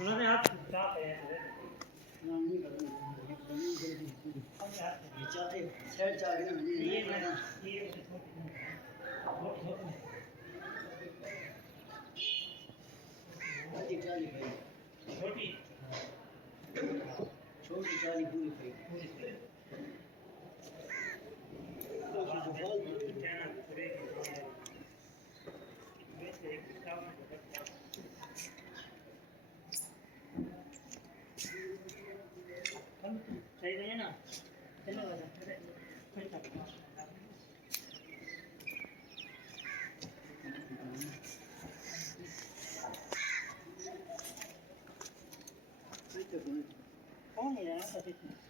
उन्होंने हाथ साफ है छोटी छोटी चाली पूरी सही है ना चलो कौन है